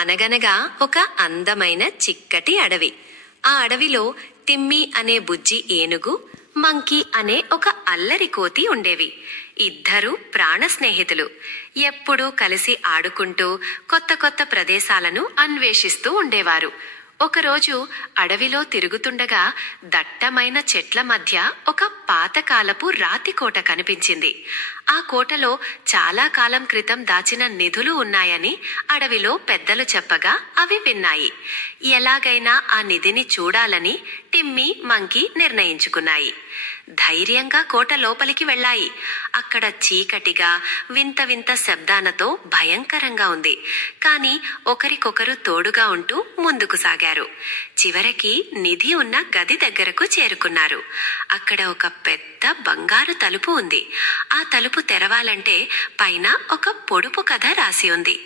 అనగనగా ఒక అందమైన చిక్కటి అడవి. ఆ అడవిలో తిమ్మి అనే బుజ్జి ఏనుగు, మంకీ అనే ఒక అల్లరి కోతి ఉండేవి. ఇద్దరూ ప్రాణ స్నేహితులు. ఎప్పుడూ కలిసి ఆడుకుంటూ కొత్త కొత్త ప్రదేశాలను అన్వేషిస్తూ ఉండేవారు. ఒకరోజు అడవిలో తిరుగుతుండగా దట్టమైన చెట్ల మధ్య ఒక పాతకాలపు రాతి కోట కనిపించింది. ఆ కోటలో చాలా కాలం క్రితం దాచిన నిధులు ఉన్నాయని అడవిలో పెద్దలు చెప్పగా అవి విన్నాయి. ఎలాగైనా ఆ నిధిని చూడాలని టిమ్మీ, మంకీ నిర్ణయించుకున్నాయి. ధైర్యంగా కోట లోపలికి వెళ్ళాయి. అక్కడ చీకటిగా వింత వింత శబ్దాలతో భయంకరంగా ఉంది. కానీ ఒకరికొకరు తోడుగా ఉంటూ ముందుకు సాగారు. చివరికి నిధి ఉన్న గది దగ్గరకు చేరుకున్నారు. అక్కడ ఒక పెద్ద బంగారు తలుపు ఉంది. ఆ తలుపు తెరవాలంటే పైన ఒక పొడుపు కథ రాసి ఉంది.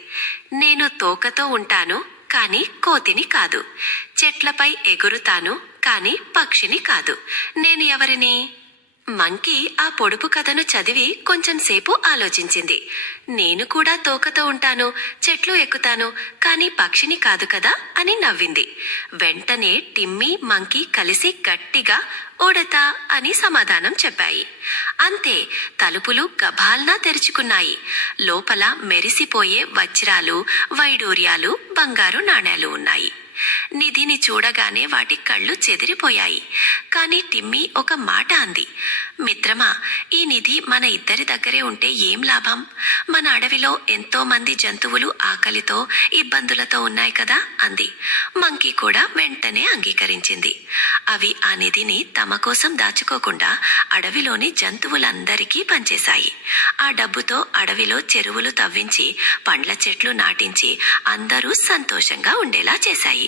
నేను తోకతో ఉంటాను కాని కోతిని కాదు. చెట్లపై ఎగురుతాను కాని పక్షిని కాదు. నేను ఎవరిని? మంకీ ఆ పొడుపు కథను చదివి కొంచెం సేపు ఆలోచించింది. నేను కూడా తోకతో ఉంటాను, చెట్లు ఎక్కుతాను, కానీ పక్షిని కాదు కదా అని నవ్వింది. వెంటనే టిమ్మీ, మంకీ కలిసి గట్టిగా ఉడత అని సమాధానం చెప్పాయి. అంతే, తలుపులు గభాల్నా తెరుచుకున్నాయి. లోపల మెరిసిపోయే వజ్రాలు, వైడూర్యాలు, బంగారు నాణేలు ఉన్నాయి. నిధిని చూడగానే వాటి కళ్ళు చెదిరిపోయాయి. కాని టిమ్మీ ఒక మాట అంది. మిత్రమా, ఈ నిధి మన ఇద్దరి దగ్గరే ఉంటే ఏం లాభం? మన అడవిలో ఎంతో మంది జంతువులు ఆకలితో, ఇబ్బందులతో ఉన్నాయి కదా అంది. మంకీ కూడా వెంటనే అంగీకరించింది. అవి ఆ నిధిని తమ కోసం దాచుకోకుండా అడవిలోని జంతువులందరికీ పనిచేశాయి. ఆ డబ్బుతో అడవిలో చెరువులు తవ్వించి, పండ్ల చెట్లు నాటించి అందరూ సంతోషంగా ఉండేలా చేశాయి.